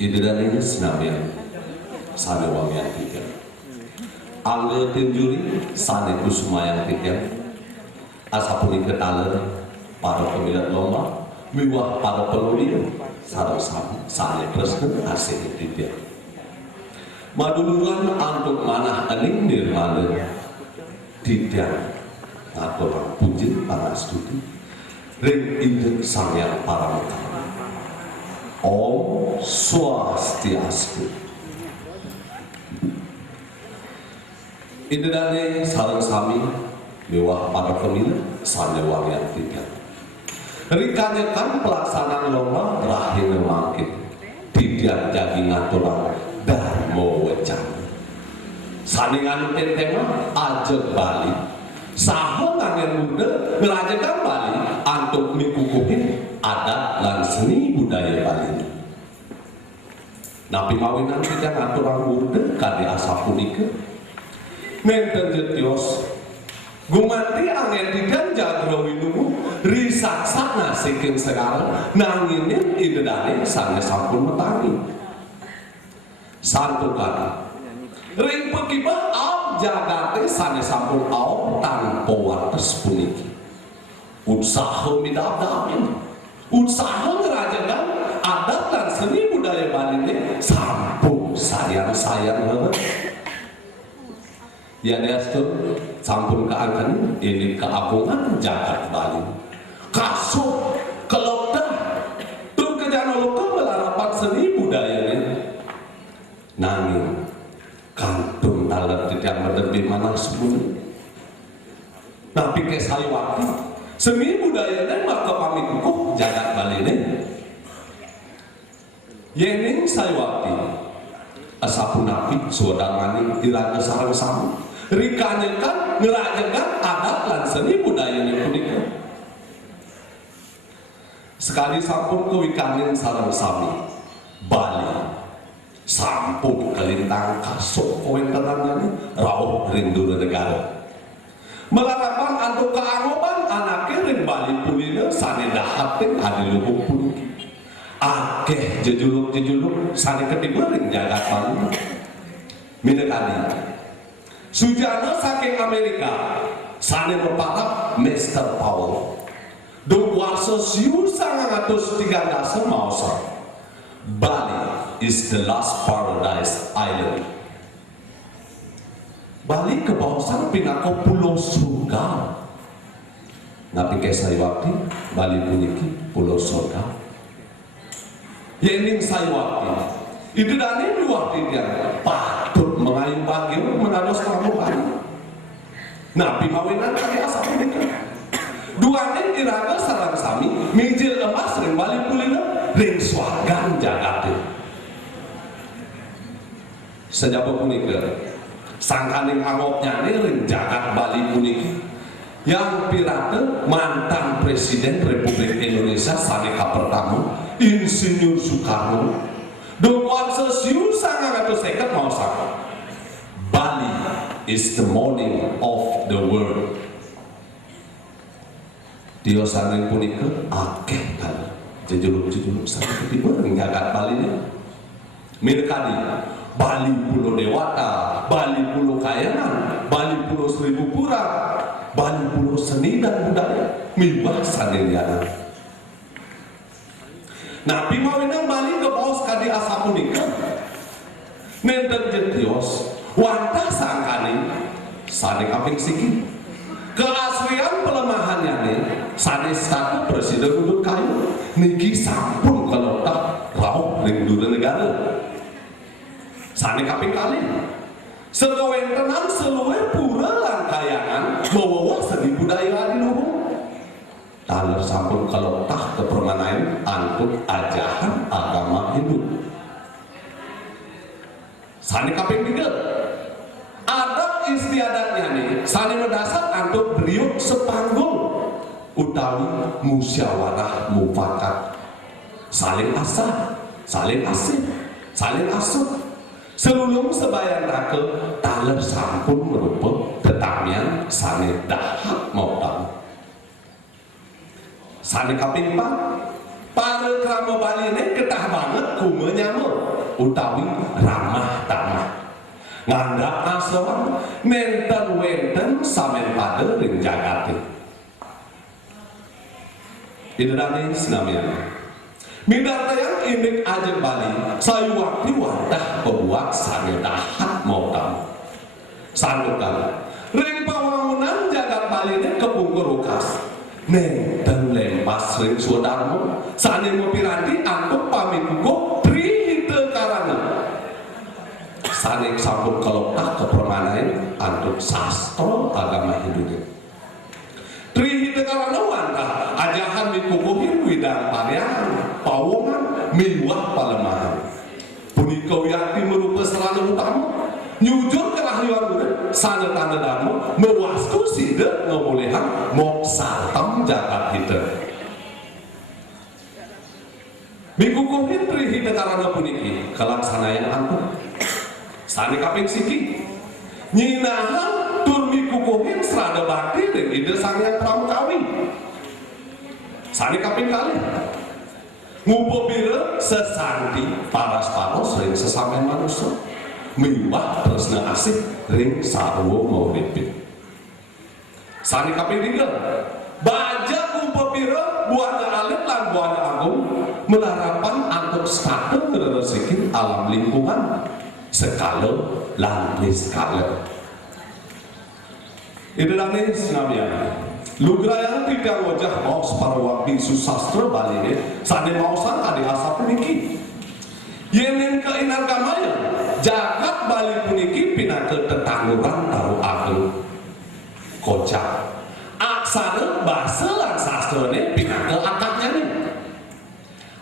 Idadanya senamian sane wangian tiga angge tinjuri sane kusumayang tiga asapuni ketaler para pemilihan lomba miwah para pelodi sareng sane kresna asih tiga maduluran antuk manah aning nirmana tidak ngatur puji para studi ring induk sangyang paramita Om Swastiastu. Indadane sareng sami miwah para pemilih sane wangian tiga. Rikanyekan pelaksanaan lomba rahina mangkit tidak jadi ngaturan darmo wecan. Sane nganuten tema ajeg Bali. Saha ngangen muda ngelajekan Bali antuk mikukuhin adat lan seni budaya Bali. Napi mawinan kita ngaturang muda kadi asa punika. Nenten jetios gumanti angen didan jagro winumu risaksana sikin sekarang nanginin idedane sange sampun metangi. Santukan ring pekiba ab jagate sane sampun aop tanpa wates puniki. Usaha midap-dapin, usaha ngerajakan adat dan seni budaya Bali ini sampun sayang-sayang banget. Ya destur sampun keangkan ini keagungan jagat Bali. Kasut kelokdah tuh kejanolukan melarapat seni budaya ini. Nanging kantung taler tidak mendepi mana sebelum. Tapi kesaliwati seni budaya ini maka pamikukuh jagat Bali ini. Yening saliwati asapun napi suadamani iraga sarang sama. Rikanyekan ngerajakan adat dan seni budaya ini punika. Sekali sampun kewikanin sarang sami Bali sampun kelintang kasuk kowentenannya rauh rindu negara. Melarapan antuk keangoban anake ring Bali pulina sane dahatin adiluhung puniki. Akeh jejuluk-jejuluk sane ketiga ring jagat Bali. Minekani sujana saking Amerika sane berpatap Mr. Powell duk warsa siur 930 mausa Bali is the last paradise island. Bali ke bawah pinako pulau surga. Napi kesai waktu Bali puniki pulau surga. Yening saya waktu itu dani waktu dia patut mengayuh pagi menados kamu Bali. Napi mawinan kali asap punika. Duane iraga sarang sami mijil emas ring Bali pulina ring swargan jagate. Sejaba punika sangkaning angopnya ring jagat Bali puniki yang pirate mantan Presiden Republik Indonesia saneka pertama Insinyur Soekarno dongwan sesiun 950 mau saka Bali is the morning of the world. Dia saking punika akeh kan jejuluk-jejuluk sangat ketiba ring jagat Bali ini. Milkadi Bali Pulau Dewata, Bali Pulau Kayangan, Bali Pulau Seribu Pura, Bali Pulau Seni dan Budaya, miwah saneliana. Nabi mawinang Bali ke bawah kadi asa punika. Nenten jentios, wantah sangkani, sane kaping siki. Keaslian pelemahannya nih, sane satu presiden udut kayu, niki sampun kalau tak rauh rindu negara. Sane kaping kali sekewentenan seluruh pura lan kayangan bawa seni budaya di luhung taler sampun keletah ke permainan antuk ajahan agama Hindu. Sane kaping 3 adat istiadatnya nih sane mendasar antuk beriuk sepanggung utawi musyawarah mufakat saling asah saling asih saling asuh. Sebelum sebayan rakel taler sampun merupakan tetamian sane dahak mau tahu. Sane kaping 4 para krama Bali ini ketah banget kume nyamuk. utawi ramah tamah. Ngandhap asoan nenten wenten samen pada ring jagate. Idane sinamian. Mindartayang indek ajeng Bali sayu waktu wadah pembuat sane dahat mau tamu. Sandukan ring pawangunan jagat Bali ini kepungkur ukas. Nenten lempas ring sudarmo sane mopiranti antuk pamikuko trihite karana. Sane sampun kelopah ke permanain antuk sastra agama Hindu. Trihite karana wantah ajahan mikukuhin widang parian pawongan miwah palemahan. Punika yakti merupa serana utama nyujur kerahyuan urip sana tanda dharma mewasku sida ngobolehan moksatam jagat hita. Mikukuhin trihite karana puniki kelaksanayan antuk sane kaping siki nyinahan tur mikukuhin serada bakti dan ide sangyang pramukawi sane kaping kali ngupopira sesanti paras-paros ring sesamen manusia miwah tresna asih ring sarwa mauripin sane kaping 3 baja ngupopira buana alit lan buana agung melarapan antuk status rezeki alam lingkungan skala lan skala. Idane sinamian lugrayang tiga wajah maus para wakti susastra Bali ini sane mausan adi asap puniki yenen keinan kamaya jagat Bali puniki pinake tetangguran taruh ageng kocak aksara bahasa lan sastra ini pinake akaknya nih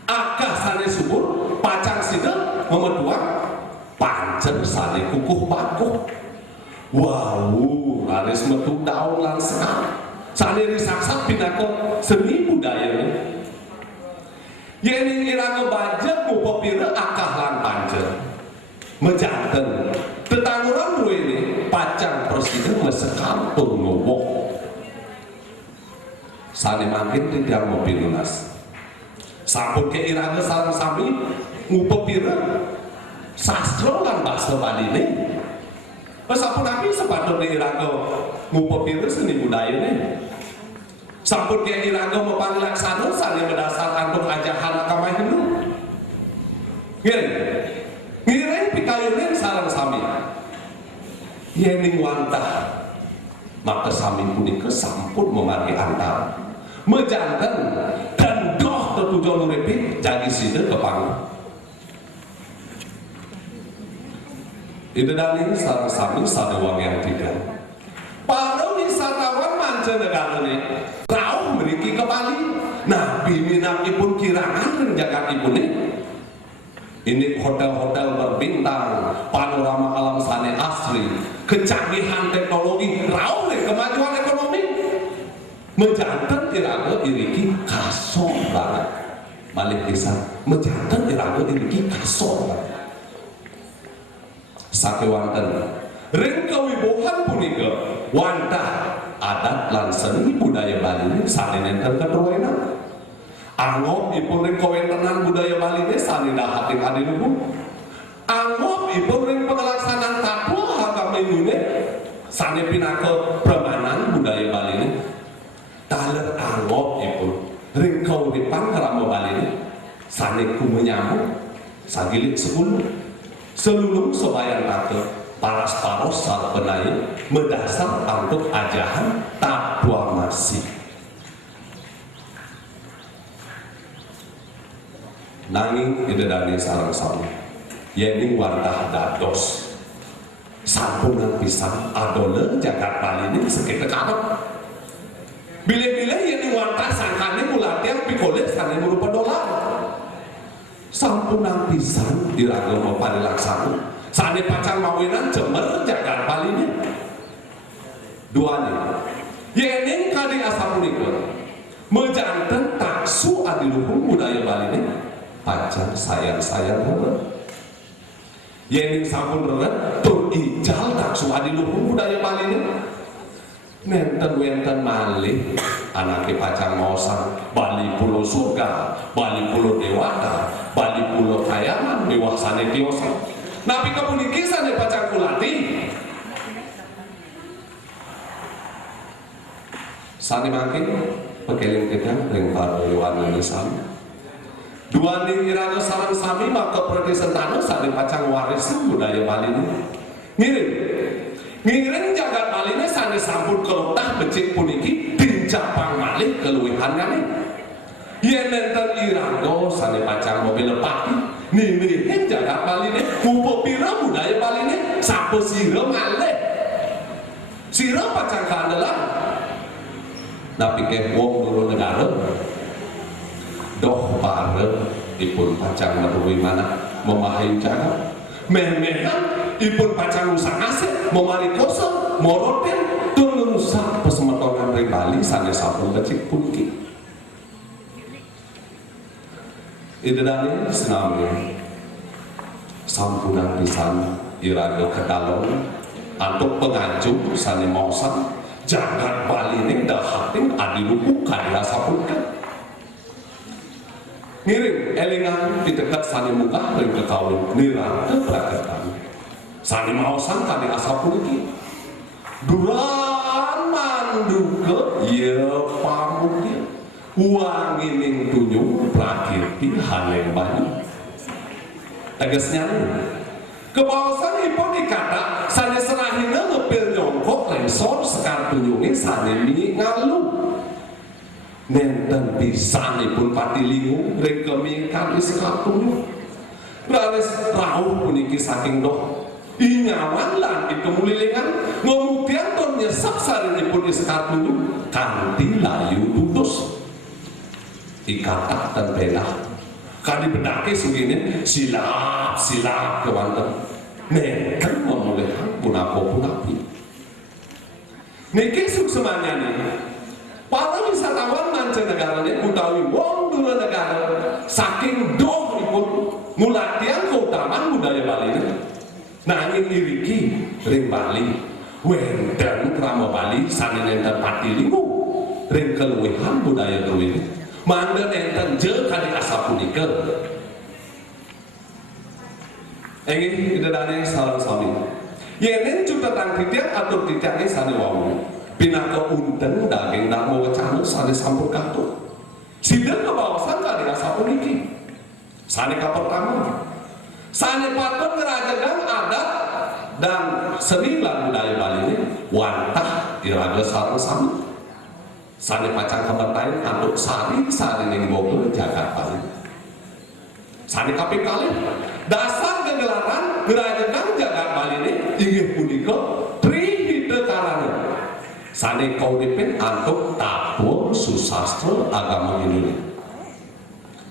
akah sane subur pacang sida memetuang pancen sane kukuh bakuh. Wow, laris metu daun lan sekar. Sane risaksa pinaka seni budaya ini. Yening iranga baja ngupopira akah lan pancen. Mejanten tetangguran ini pacang presiden mesekar tur ngobok. Sane makin tidak mobil lunas. Sampun ke iranga sareng sami ngupopira sastra lan bahasa Bali ini. Sampun nabi sepatut diirangga ngupopira seni budaya ini. Sampun kia irangga mepanglaksana sane berdasar antuk ajahan agama Hindu. Ngiring pikayunin sareng sami. Yening wantah maka sami punika sampun memari antar mejanten dan doh tetujuan uripin jadi sida kepang. Itu dari sareng sami sadawang yang tiga. Para wisatawan mancanegara ini rauh memiliki ke Bali. Nah, piminakipun kirangan dan jagatipun ini hotel-hotel berbintang, panorama alam sane asri, kecanggihan teknologi, rauh kemajuan ekonomi. Menjantan iraga iriki kasor banget. Balik bisa menjantan iraga iriki kasor banget. Sakewanten ring kawibohan punika wantah adat lan seni budaya Bali sane nenten ketuwenan angop ipun ring kawentenan budaya Bali sane dahating adiluhung angop ipun ring pengelaksanaan tatwa agama Hindu sane pinaka pramanan budaya Bali taler angop ipun ring kauripan kerama Bali sane kumenyamuk sagilik 10 selulung sebayang kake paras-paros sal penai mendasar untuk ajahan takwa masih nanging idedani sarang sami yening wantah dados sampungan pisan adole jagat Bali ini sekitar karep bilih-bilih yening wantah sangkane mulatiang pikole sane berupa dolar sampunang pisan diragama parilaksana sane pacang mawinan Jember jagat Bali ini duanya yening kadi asapunika mejanten taksu adiluhung budaya Bali ini pacang sayang-sayang banget yening sampun reret tur ijal taksu adiluhung budaya Bali ini nenten-wenten malih anake pacang maosan Bali Pulau Surga, Bali Pulau Dewata, bali pulau kayangan mewah sane tiosan napi kepuniki sane pacang kulati sane makin pekeling kedang ring parwewan sami dua ning irana sarang sami maka pradesantana sane pacang warisan budaya Bali ngiring jagat Bali ini sane sampun kelotah becik puniki dincapang malih keluwihanane yen nenten iranggo sane pacang mobil lepati ninihin jagat Bali ini upo pira budaya Bali ini sampo sira malih sira pacang kandelan napi ke wong dulu negara doh bareng ipun pacang meruwi mana memahayu jagat memehan ipun pacang usang asik memari kosong moroten turun rusak pesemetonan ring Bali sane sampun becik puniki idedane senami sampunan pisan iraga kedalon antuk penganjung sane mausan jagat Bali ini dahatin adiluku kadila sapunkan ngiring elingan di dekat sane muka ring kekawin nirang keberangkatan sane mausan kadila sapunki duran manduke ya pamuknya uang ining tunyung prakirti haleng banyak tegasnya kebawasan ipun dikata sane serahina ngepil nyongkok lensor sekar tunyungi sane mi ngalu nenten pisan ipun pati lingu ring kemingkan sekar tunyung laris rauh puniki saking doh inyawan lan ikemulilingan ngomutian ton nyesap sarinipun sekar tunyung kanti layu tutus ikatak dan belah kadi bedake segini silap kewanten neken memulihan punapi niki suksemanya nih para wisatawan mancanegara ini utawi wong dulu negara saking doh ipun mulatian keutamaan budaya Bali ini nanging iriki ring Bali wenden krama Bali sane nenten pati lingu ring keluwihan budaya druwi manda nenten je kadi asapunika ingin idadane sareng sami yenen cutetan titiak atur titiake sane wau pinaka unten daging darmo wecana sane sampun katut sidang kebawasan kadi asapuniki sane kapertama sane patut ngerajagang adat dan seni lan budaya Bali ini wantah iraga sareng sami sane pacang kemertain antuk sari ning Bogor Jakarta sane kaping kalih dasar kegelaran ngerajagang jagat Bali ini inggih punika Trihita Karana sane kaudipin antuk tabuh susastra agama Hindu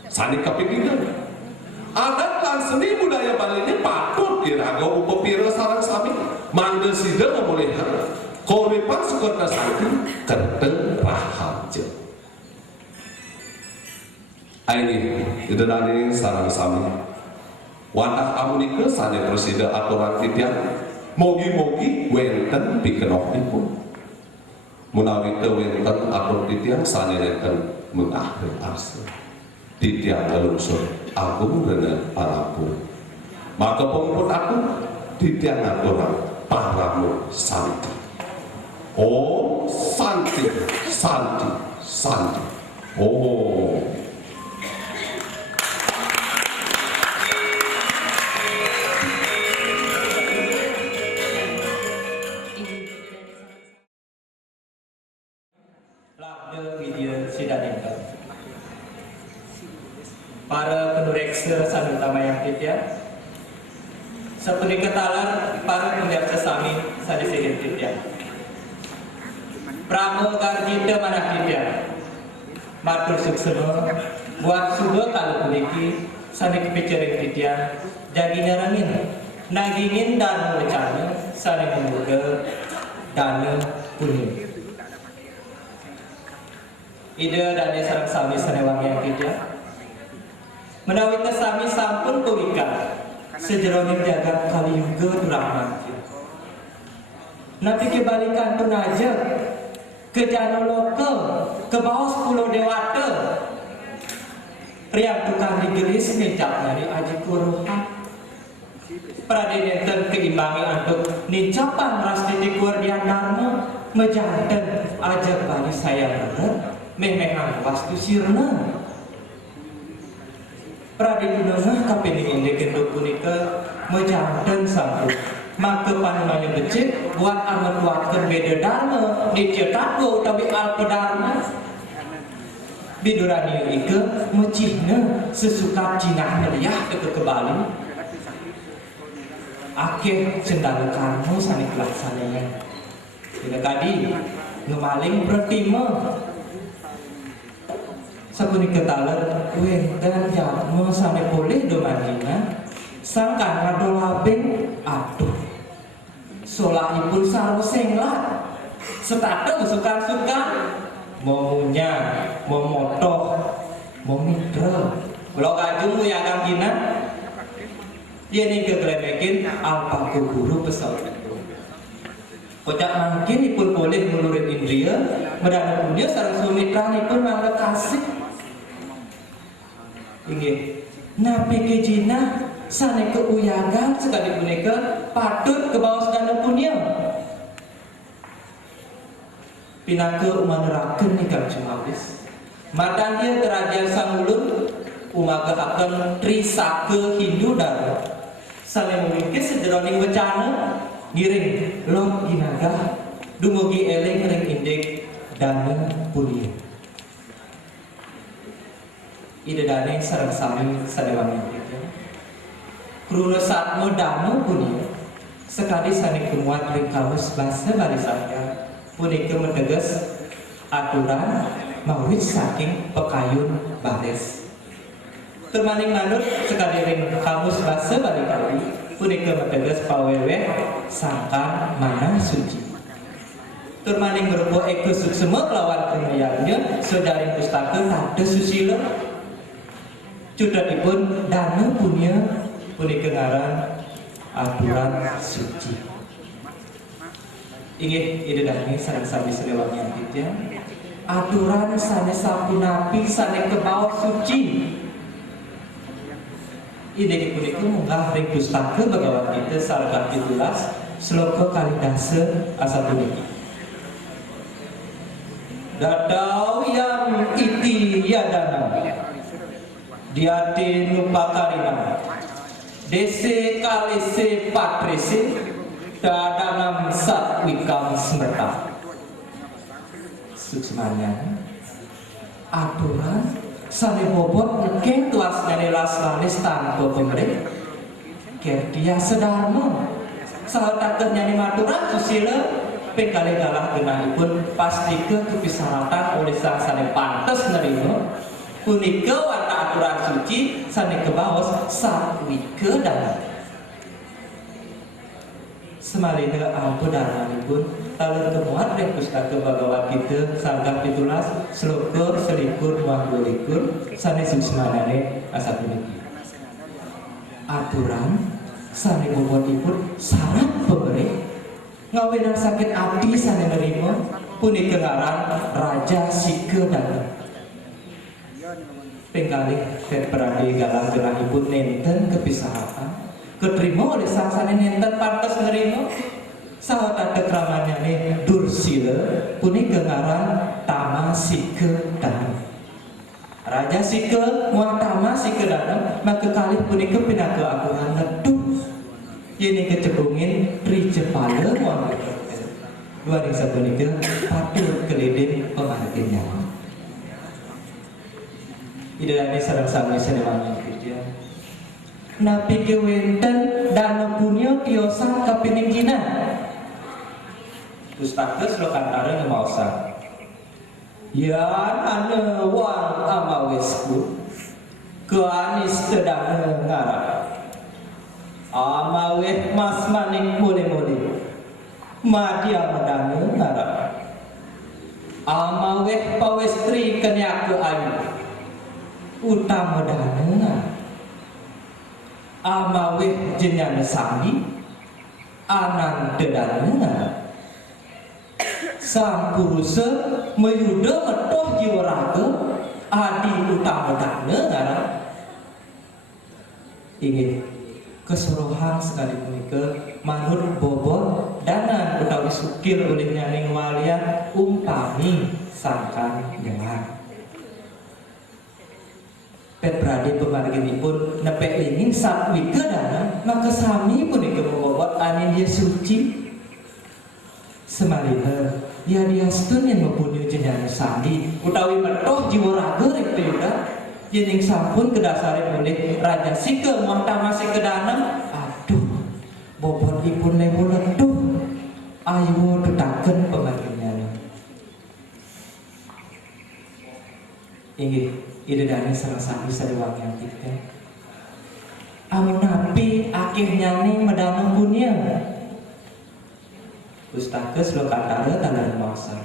sane kaping 3 adat lan seni budaya Bali ini patut diraga upepira sareng sami mangga sida memulihan koripan sukarna sakti kerteng rahaja ini idadane sareng sami wantah amunika sane presida aturan titian mogi-mogi wenten pikenokipun munawi teu wenten atur titian sane nenten mengakhir arsa titian lelungsur agung rene parapu maka pengpun aku titian aturan paramu santi oh santi oh para penureksa sami tamayang titian seperti ketalan para penureksa sami sadi segit titian pramo karjita manah titian matur suksema buat sudah kalau puniki sani kepikiran titian jadi nyarangin nagingin dan rencana sani membuka dana kuning ide dan sarang sami sanewangi yang titian menawi kesami sampun tulikan sejeroning jagat kali juga durahman nabi kebalikan penaja ke jano lokal ke bawah 10 dewata riang tukang digelis mencap nyari aji kuruhan pradinenten keimbangi untuk nincapan ras titik wardian dharma mejanten aja bari saya bener memehan wastu sirna pradinunengah kapining indek genduk punika mejanten sanggup maka panunanya becik buat amat waktu beda dharma dicetak utawi alpa dharma bidurani ike mecihna sesuka Cina meliah ke Bali akhir cendala karmo sanik laksananya tidak kadi ngemaling pertima sabuni ketaler wenten jatmo sanik boleh domandina sangkan rado labing aduh solahipun saroseng lah setata suka-suka mau munyang, mau motoh, mau mitra. Kalau kajung ya kang kina, dia nih kegelemekin alpa ke guru pesawat itu. Kocak mungkin ipun boleh melurit indria, medana punya sarang sumitra ipun mangga kasih. Inggih, nabi kejina sane keuyagan sekali punika patut ke bawah sedana punya. Pinaka umaneraken nikah cumawis matanya kerajaan Sangulun umaga akan trisake Hindu dan saling memiliki sederhana wacana giring log ginaga dumugi eling ring indek dana punya ide dane sareng sami sadewangi kruna satmo dana punya sekali saning kemuat ring kamus basa bali saya punika menteges aturan mawit saking pekayun bares termaning manut sekali ring kamus basa bali kali punika menteges pawewe sangkan mana suci termaning berupa eko suksema kelawan kemayarnya sedaring pustaka tanda susila cudratipun dana punya punika ngaran aturan suci inggih ide dani sareng sami selewangnya kita aturan sane sapunapi sane ke bawah suci ide punika munggah ring pustaka bagawan kita sareng pitulas sloka kalidasa asa puniki dadau yang iti yadana diati nupakarina dese kalese patrese dadanam satwikam semeta suksmanya aturan sane bobot ngekeng tuas nenelas lanis tanpa pemerintah kerdia sedarma salah takut nyanyi maturan susila pekali galah genahipun pasti ke kepisaratan oleh sang sane pantes nerima punika warna aturan suci sane kebawas satwika dan semalina ampu darmanipun talur kemuat ring pustaka bagawan kita sanggah pitulas sloka selikur manggolikur sane suksmanane asa puniki aturan sane bobotipun syarat pemberi ngawenan sakit hati sane nerima punika ngaran raja sike dan penggalih berperadi galang genahipun nenten kepisahatan keterima oleh sang sane nenten pantes nerima sahabat keterangannya nih Dursila punika ngaran Tama Sike dan Raja Sike muah Tama Sike dan maka kalih punika pinaga aturan neduh ini kecebungin Tri Jepala muah dua desa punika patut kelidin pemantin nyawa idalani sareng sami sedewangi kerja napi kewenten dana punya tiosan kapiningkinan pustaka slokantara ngemausan ya ane wang amawesku ke anis tedang ngara amaweh mas manik mule-mule madia medana ngara amaweh pawestri kenyak ke ayu utama dana amaweh jenyana sami anan dedana sang purusa mayuda metoh jiwa raga adi utama dana ngaran ingin keseluruhan sekali punika manut bobot dana utawi sukil oleh nyaning walian umpami sangkan jalan Petrade pemarginipun nepek ingin satwi ke dana maka sami punika bobot anin dia suci semalina ya diastun yang mempunyai jenjang sandi utawi metoh jiwa raga rek peyuda jening sampun kedasarin oleh raja sike muhtama sike dana aduh bobot ipun lewo leduh ayo dutaken pemarginnya inggih ide dani salah satu sadewangi antiknya amun napi akeh nyani medano punya Pustakes lokatara tanah mangsa.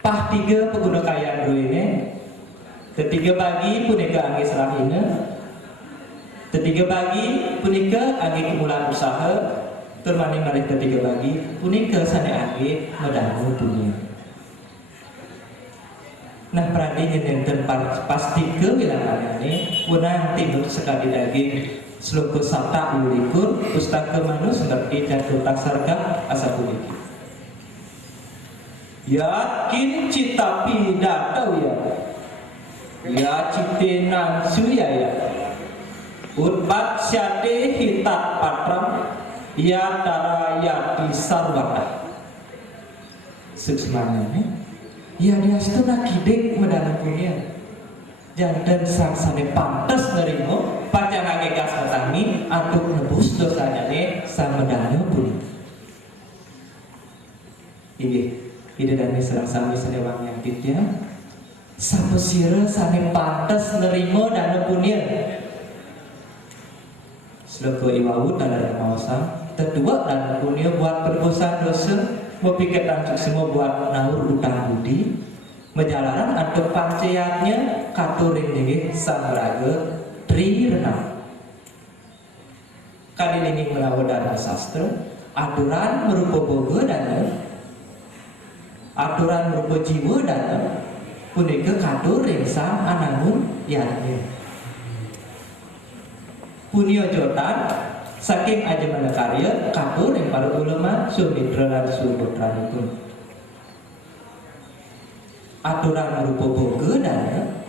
Pah tiga pengguna kaya ini, ketiga bagi punika angge serahina, ketiga bagi punika angge kemulan usaha, termani malih ketiga bagi punika sane angge medano dunia. Nah pradi nyenten pasti ke wilayah ini, punang timur sekali daging. Sloka sabta ulikur pustaka manus ngerti jatuh taksarga asa puliki yakin cita pidatau ya cite nansu ya utpat syade hitat patram ya taraya disarwata seksmanya ya diastu nakidek medana punya jantan sangsane pantes nerimo pacang age gas katangi aduk nebus dosanya ne samedana pun ini dane serang sami sanewang yang kitnya sapesira sane pantes nerimo dana punya seloko iwau dalam mawasang kedua dana punya buat perbuatan dosa mempikirkan semua buat naur utang budi menjalanan atau panceyatnya katuring nggih samraga tri renang kadinining menawa dana sastra aturan merupa boga dana aturan merupa jiwa dana punika katuring sang anangun yatnya punya jotan saking aja mana karya katuring para ulama sumitra dan sumutranipun aturan merupa boga dana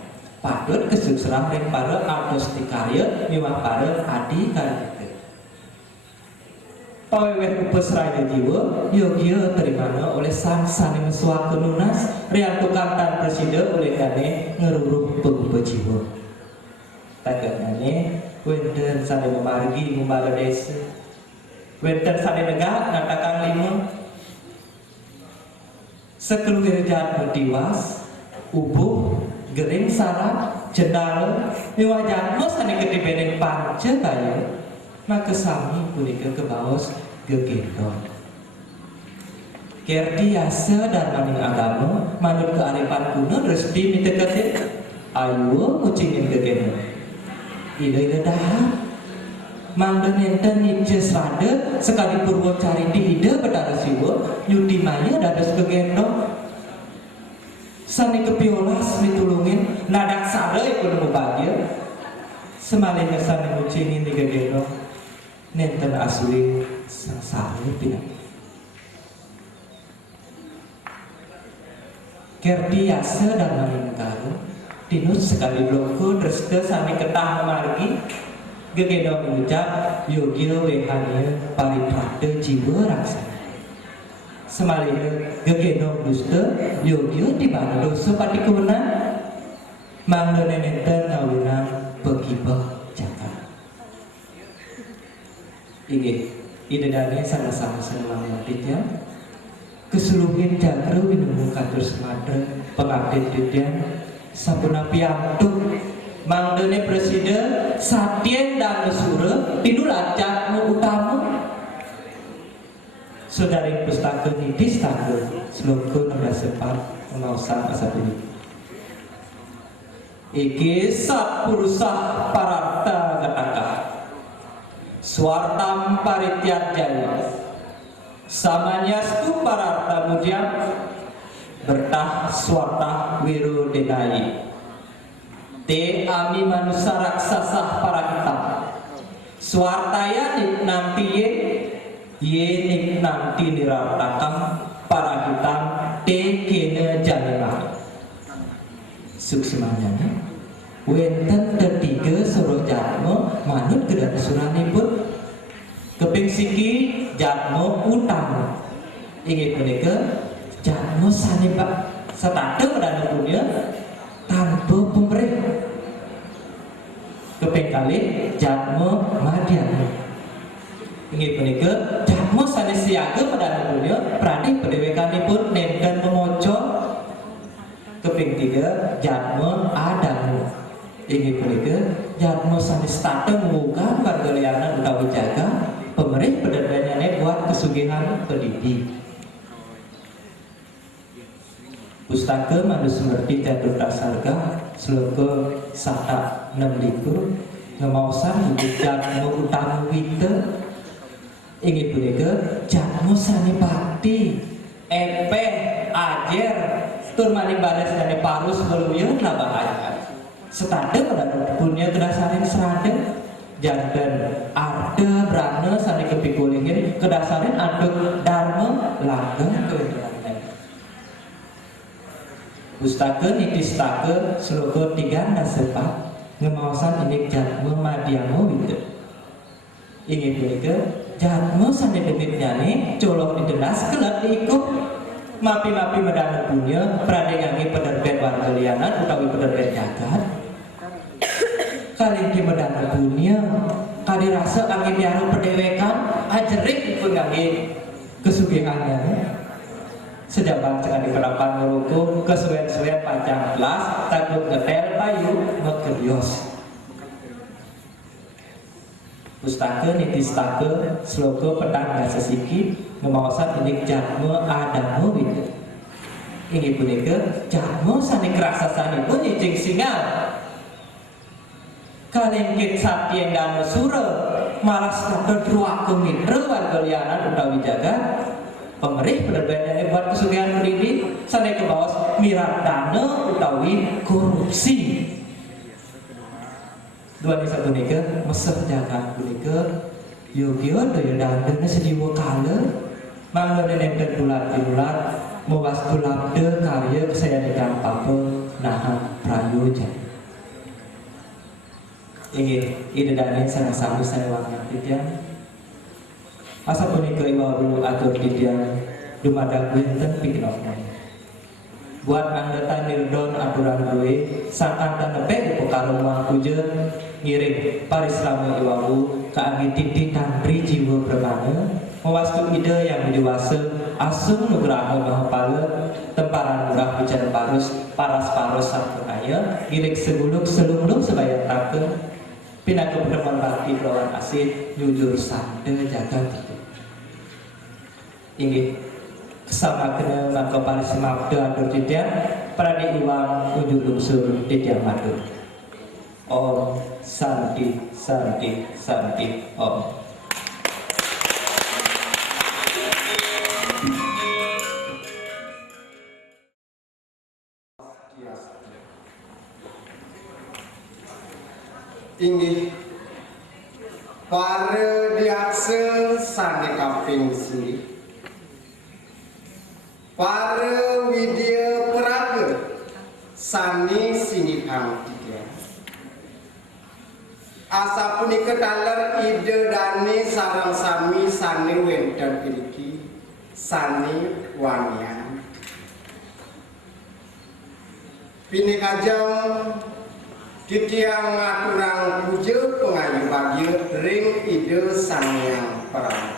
patut kesuksesan ring para artis karya miwah para adi karya paweweh upesraya jiwa yogia terimana oleh sang sani mesua kenunas rian tukang tan presiden oleh dane ngeruruh pengupa jiwa taganane wenten sani memargi membara desa wenten sani negak ngatakan lima sekeluar jahat mutiwas ubuh gering sarap jendala miwajah sani ketibenen panca kaya maka sami punika ke bawas gegendong kerdi asa dan maning agama manut kearifan kuno resti mitekatin ayo ngucingin gegendong ide dahar mangda nenten nice serada sekali purwo cari di ide bedara siwa nyudi maya dados gegendong sani kepiolas mitulungin nadak sare pun mubagir semalihnya sani ngucingin di gegendong nenten asli sangsara pinang kerdi asa dan maning karo tinut sekali bloko reske sani ketah memargi gegendong mengucap yogyo wehanya pariprada jiwa raksa semalihnya gegendong dusta yogyo di mana dosa pati kewenang mangda nenten ngawinang pegibah jaka ide dane sama-sama senang matinya keseluruhan jakra winemu katur sematra pengabdian didian sampuna piantuk mangdene presiden satyen dan mesura tidur lacakmu utama saudari pustaka nidis tangga seloku nomor sepat mengausang asa ini iki sapurusah pararta gataka swartam paritiat jaya samanya stu pararta mudiam bertah swartah wiru denai te ami manusia raksasa para kita swartaya nik nanti ye nik nanti niratakam para kita te kene janima suksemanya wenten ketiga suruh jatmo manut kedan suranipun keping siki jatmo utama ingin menika jatmo sanibak setade medana dunia tanpa pemerintah keping kali jatmo madian ingin menika jatmo sanes siaga medana dunia pradi pedewekanipun nenten memoco keping tiga jatmo adamu ingin menika jatmo sanes tata membuka pergelianan utawi jaga pemerintah pedadanya buat kesugihan pendidik pustaka manus semerti jatuh dasarga sloka sata 6 ngemausan hidup jatmo utama wita ingin menika jatmo sanipati epe ajer turmani balas dari parus beluya nabahaya setade pada punya kedasarin serade jantan arde brana sani kepikulingin kedasarin aduk dharma langgeng kewenangan pustaka nitistaka sloka 3 dan 4 ngemawasan ini jatmo madiamo wita ingin menika jatmo sani demitnya nih colok didenas kelak diikut mapi-mapi medana punya pradengangi penerbit warga lianan utawi penerbit jagat kali di medana punya kali rasa angin biaru perdewekan ajerik pun ngagi kesugihannya sejabat sekali perapan meruku kesuwen-suwen panjang kelas takut ngetel payu ngekerios pustaka nitistaka sloka pedang dasa siki ngemawasan ini jatmo adamu itu ini punika jatmo sani keraksasani pun nyicing singal kalengkit satyen dan sura malah sekadar ruaku mitra warga lianan utawi jaga pemerintah benar-benar buat kesugihan pendidik sani ke bawah mirat dana utawi korupsi dua desa punika meseh jagat punika yogyo daya dandana sediwa kala mangga nenten bulat-bulat mewastu labda karya kesayangan papa naha prayoja ini dane sama-sama saya wangi tidian asa punika iwawu atur tidian dumadak winten pikinofna buat anggota nirdon aturan gue sangkan nepe upakarumah puja ngiring parislama iwawu kaangi titi tantri jiwa bermana mewastu ide yang dewasa asung nugraha mahapala temparan murah bicara parus paras-paros sampurnaya girik seguluk selunglung sebayang take pinaka penemuan bakti lawan asin jujur sande jaga gitu inggih sama kena maka paris mabda atur tidian pradi iwang ujung lungsur tidian matur om santi santi santi om inggih para diakse sane kaping sini para widya praga sani sinipang tiga asa punika daler ide dane sarang sami sani wenten iki sani wangian pinikajang titiang aturang puja pengayu bagya ring ide sangyang perang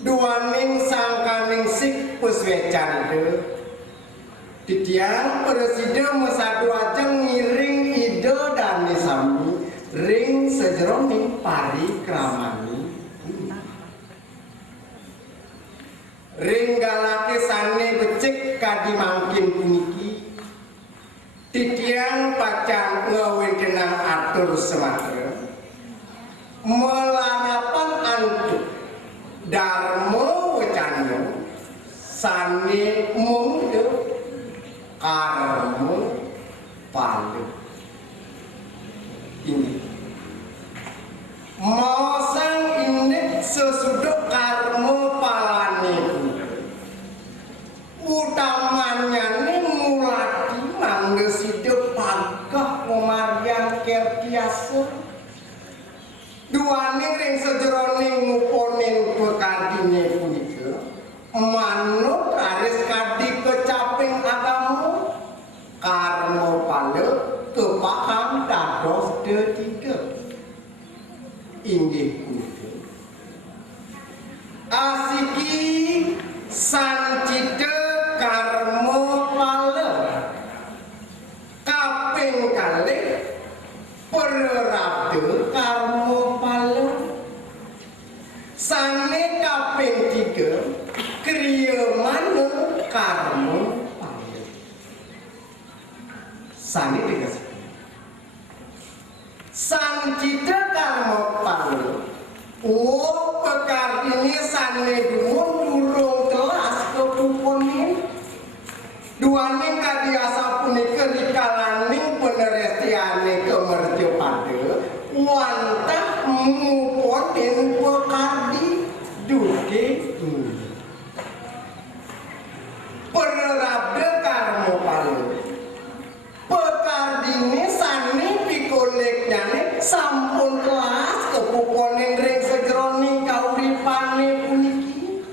duaning sangkaning sik puswecan ide titiang presiden mesadu ajeng ngiring ide dani sami ring sejeroning pari kramani ring galake sane becik kadi mangkin puniki titiang pacan ngewendenang atur sematra melarapan antuk dharma wacana sane mungde karma palu. Ini mosang ini sesudah karma palane utamanya nih mulati mangges hidup pagah pemarian kertiasa dua ring sejroning nguponing pekadine punika manut aris kadi kecaping agamu karma pale kepaham dados ketiga inggih punika asiki sancita karma pale kaping kalih perabda karma pale sane kaping tiga kriya mana karma pale sane tegas sancita karma pale pekar ini sane durung telas kepuponi duaning kadiasa punika dikalaning penerestiane kemerjo pada wantah mupotin pekardi duke perabda karma pale pekardine sane pikoleknyane sampun kelas kepuponing ring sejroning kauripane puniki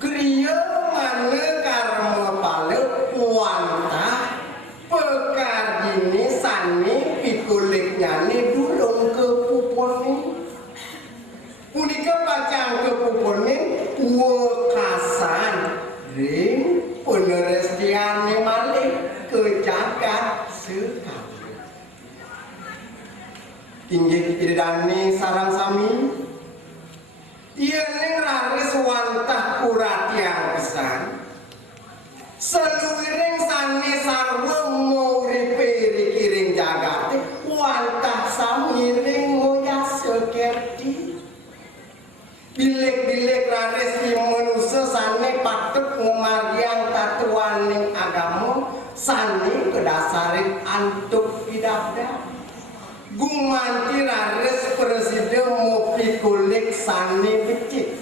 kriya mana karma pale wantah pekardine sane pikoleknyane dulung kepuponing punika pacang kepuponing wekasan ring penerestiane malih kejagat sekali inggih idane sarang sami yen raris wantah kuratiang pisan seluwiring sane sarwa nguripe rikiring jagate wantah sami ring ngoyase kerti bilik-bilik raris di manusia sane patut ngomariang tatuaning agama sane kedasarin antuk pidabda gumanti raris presiden mau pikulik sane becik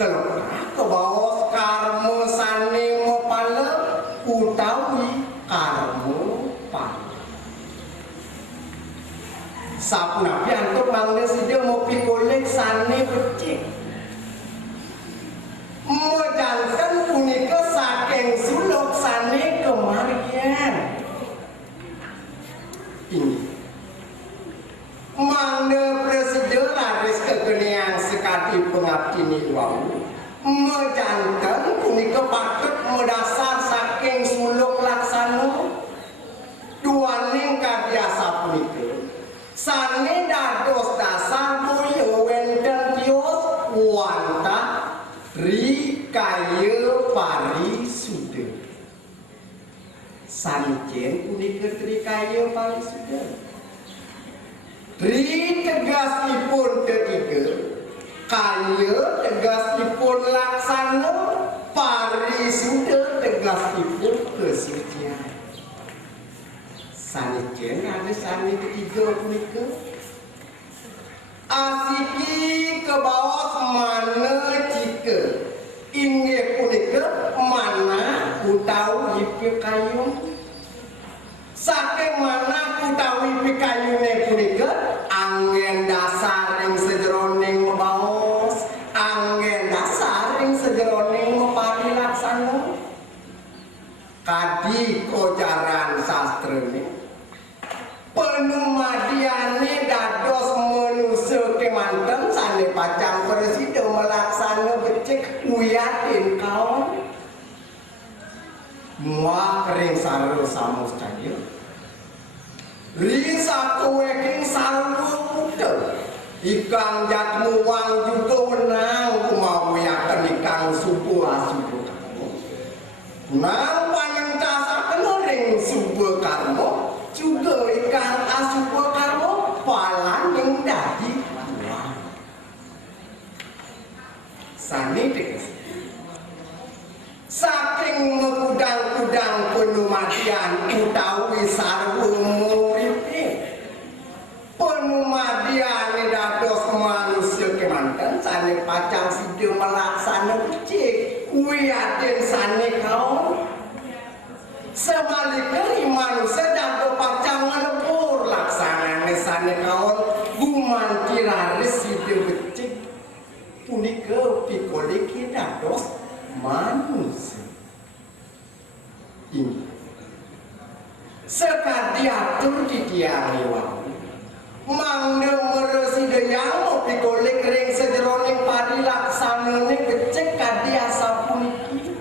kalau ke bawah karma sane mau pala utawi karma pala sapna piantuk mangga sida mau pikulik sane becik mejankan punika saking suluk sane kemarian ini mangga presiden laris kegenian sekati pengabdini wau mejankan punika patut medasar saking suluk laksana duaning kadiasa punika sane dados dasar boyo wenten tios wantah rikaya parisuda sanicen punika rikaya parisuda ri tegasipun ketiga kaya tegasipun laksana parisuda tegasipun kesucian sanicen ada sane ketiga punika asiki ke bawah mana jika inggih punika mana utawi pikayun saking mana utawi pikayune punika angin dasar ing sejroning mabaos angin dasar ing sejroning mapari laksana kadi kojaran sastrane penumadiane dados manusia kemanten sane pacang presiden melaksana becik uyatin kawan muak ring saru samus cahaya ring satu weking saru muda ikang jatmu wang juga wenang kumau yakan ikang subuh asubuh kamu nang paneng casaken ring subuh karmo juga ikan asupa karmo palan yang dadi tuan sani tegas saking mengudang-udang penumadian kematian utawi sarwa muripe penumadian dados manusia kemanten sane pacang sida melaksana becik wiaden sane kaum semalika manusia dados pacang ngelebur laksanane sane kaum gumanti raris sida becik punika pikoliki dados manusia ini sekali diatur di tiang lewat mangde meresi deyang pikolek ring sejeroning padi laksanane becek kadiasa puniki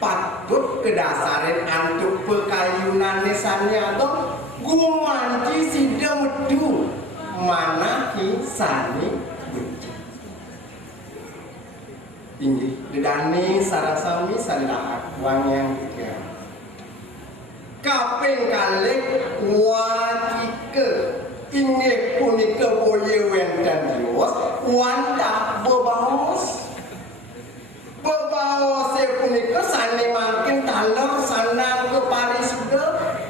patut kedasarin antuk pekayunan saniaga gumanti sida medu manaki sani becek tinggi dedani sarasami sandahat wang yang tiga kaping kalih watike inggih punika boye wenten dios wanta bebaos punika sane mangkin taler sanang ke parisuda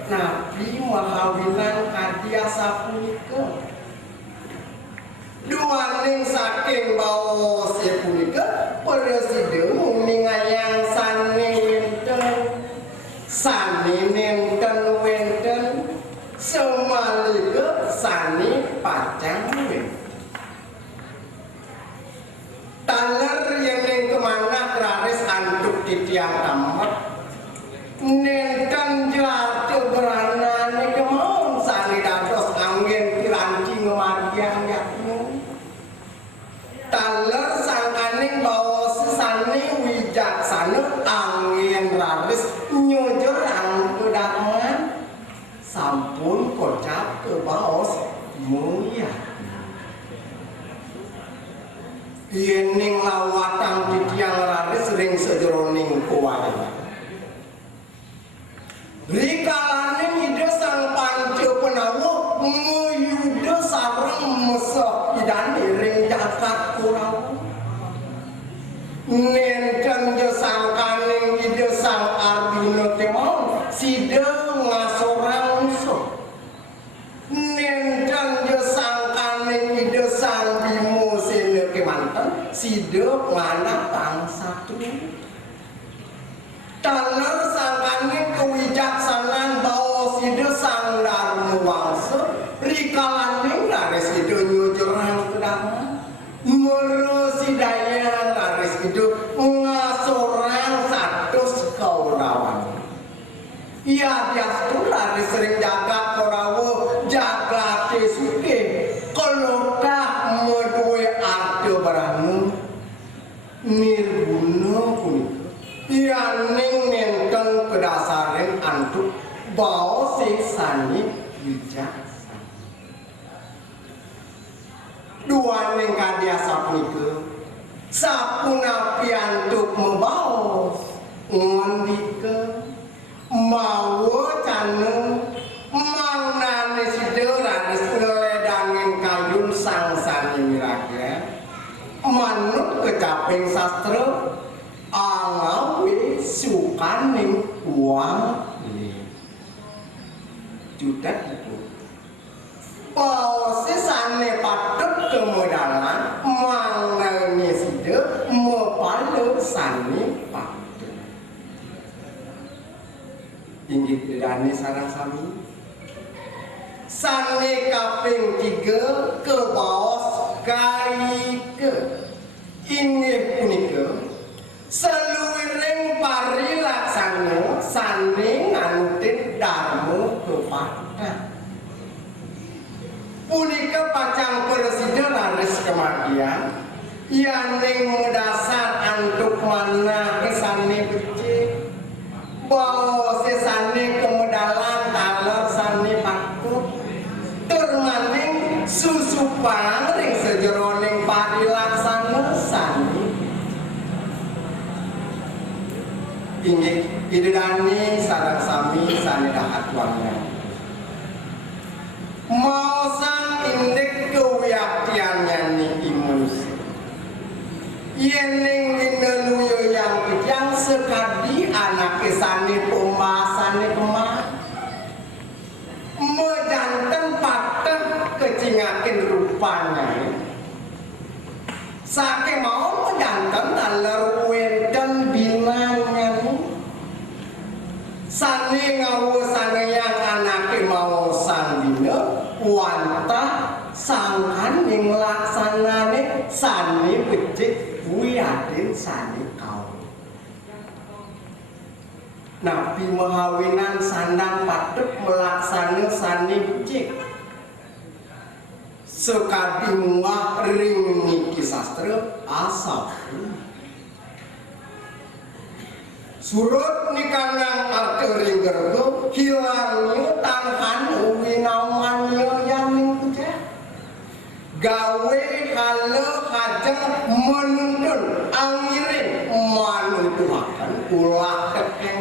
nabi mahawinan kadiasa punika duaning saking baos punika presiden mingayang sane nenten semalika sani pacang taler yang ning kemana raris antuk di tiang tamat nenten jatuh beranane kemauan sani dados angin piranti ngemariang yaknu taler sangkaning bawa sesani wijaksana angin raris nyujerang kedaman sampun kocap ke baos mulia yening lawatang di tiang raris ring sejeroning kuwari rikalane ide sang panca penawa nguyuda sareng mesok idane ring jagat kurawa nenten je sangkaning ide sang Arjuna temau sida ngasorang musuh nenten je sangkaning ide sang Bimo sene kemanten sida nganak pangsatu taler sangkaning kewijaksanaan bawa sida sang Dharma wangsa rikalaning laris sida nyujerang kedaman meresi daya laris hidup ngasorang satu kaurawan ia diastu laris sering jaga kaurawa jaga kesuke kelokah medue arte baranu nirguna punika ia ning nenten kedasaring antuk bau sesani bijak dua ning kadiasa punika sapuna piantuk membaos ngandika mawa canu mangnane sideranes ngeledangin kayun sang sani miraga manut kecaping sastra angawe sukaning uang judat itu paose sane patut kemodalan mangne sida mepale sane patut inggih dedane sareng sami sane kaping 3 kebaos kaike inggih punika seluwiring parilaksana sane nganutin dharma kepadan punika pacang presiden laris kematian yang ning mendasar antuk mana kesane becik bawa sesane kemedalan taler sane patut termaning susupan ring sejeroning parilaksana sane inggih idedani sareng sami sane dahat wangnya mau sang indek kewiaktiannya ni manusia yening ineluyo yang sekadi anak kesane pembahasannya rupanya sake mau menjantan dalam wenten binangan sani ngawu sani yang anake mau sandina wantah sangkan yang laksanane sani becik wiyatin sani kau Nabi mahawinan sandang patut melaksanakan sani becik sekadi muah ring niki sastra asap surut nikandang arte ring gergo hilangnya tangan winaumannya yang ningkuce gawe halo hajeng menuntun angirin manutuhakan ulah tekan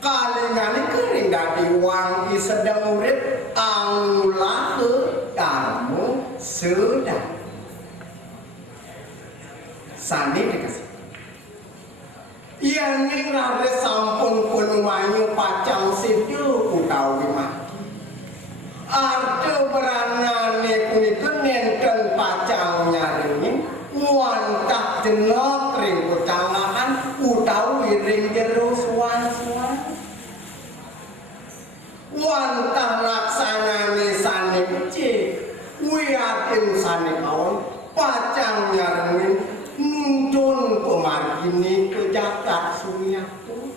kalingani kering dadi wangi sedang urip angulah ke darmu sedang sani dikasih iya ning rare sampun penumanyu pacang sidu utawi mati arte beranane punika nenten pacang nyaringin wantah jenok ring kecangahan utawi ring jero suwan-suwan wantah laksanane sane becik wiyatin sane kawon pacang nyaringin nuntun pemargini ke jagat sunyatu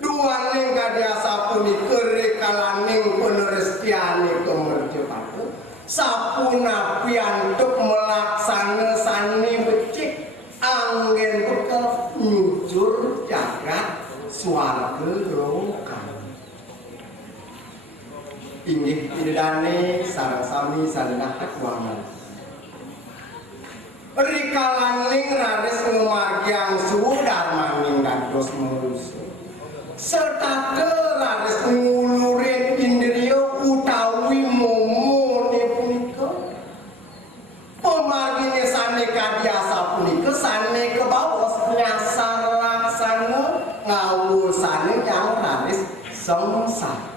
duaning kadiasa punika rekalaning penerestiane kemerjepatu sapuna piantuk melaksana sane becik anggen bekal nyujur jagat swarga loka inggih pidane sareng sami sandahat wangun rikalaning raris ngumargyang sudarmaning dados manusa serta raris ngulurin indriya utawi momone punika pemargine sane kadiasa punika sane kebawas nyasar laksana ngawusane yang raris sengsara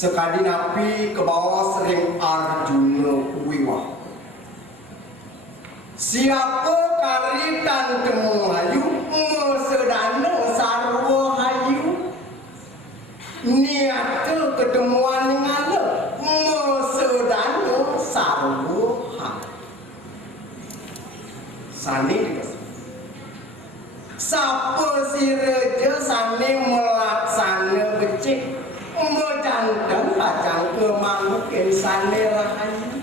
sekadi napi kebawas ring Arjuna wiwah siapa karitan temu hayu mesedana sarwa hayu niat ketemuan ngale mesedana sarwa hayu sani dikasih sapa sireja sani melaksana becik menjanteng pacang kemangukin sani rahayu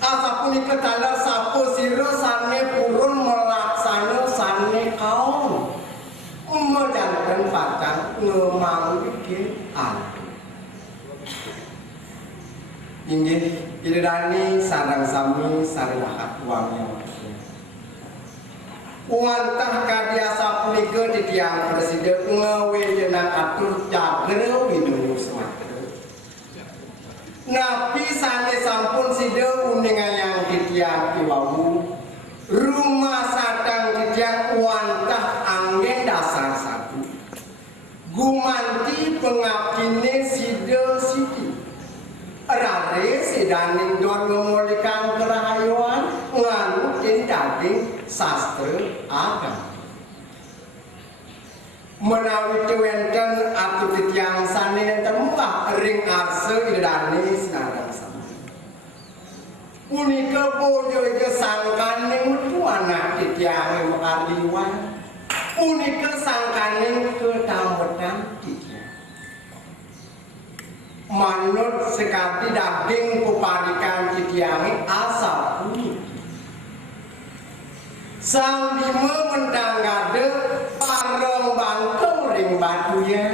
asa punika tala sapo sira sane purun melaksana sane kaum mejanten pacang ngemang bikin ati inggih idani sareng sami sareng wangnya wantah kadiasa punika titiang presiden ngewejenang atur jagre widoyo semata Nabi sane sampun sida uningayang titiang kiwawu rumah sadang titiang wantah anggen dasar satu gumanti pengabdine sida sidi rare sidaning don ngemulikan kerahayuan nganu daging sastra agama menawi wenten atu titiang sane nenten muah ring arse idane sinarang sami punika bojo ieu sangkaning metu anak titiang mekardiwan punika sangkaning ketambetan titiang manut sekadi daging pepadikan titiang asal punika sang bima mendanggade parong bangkeng ring batuya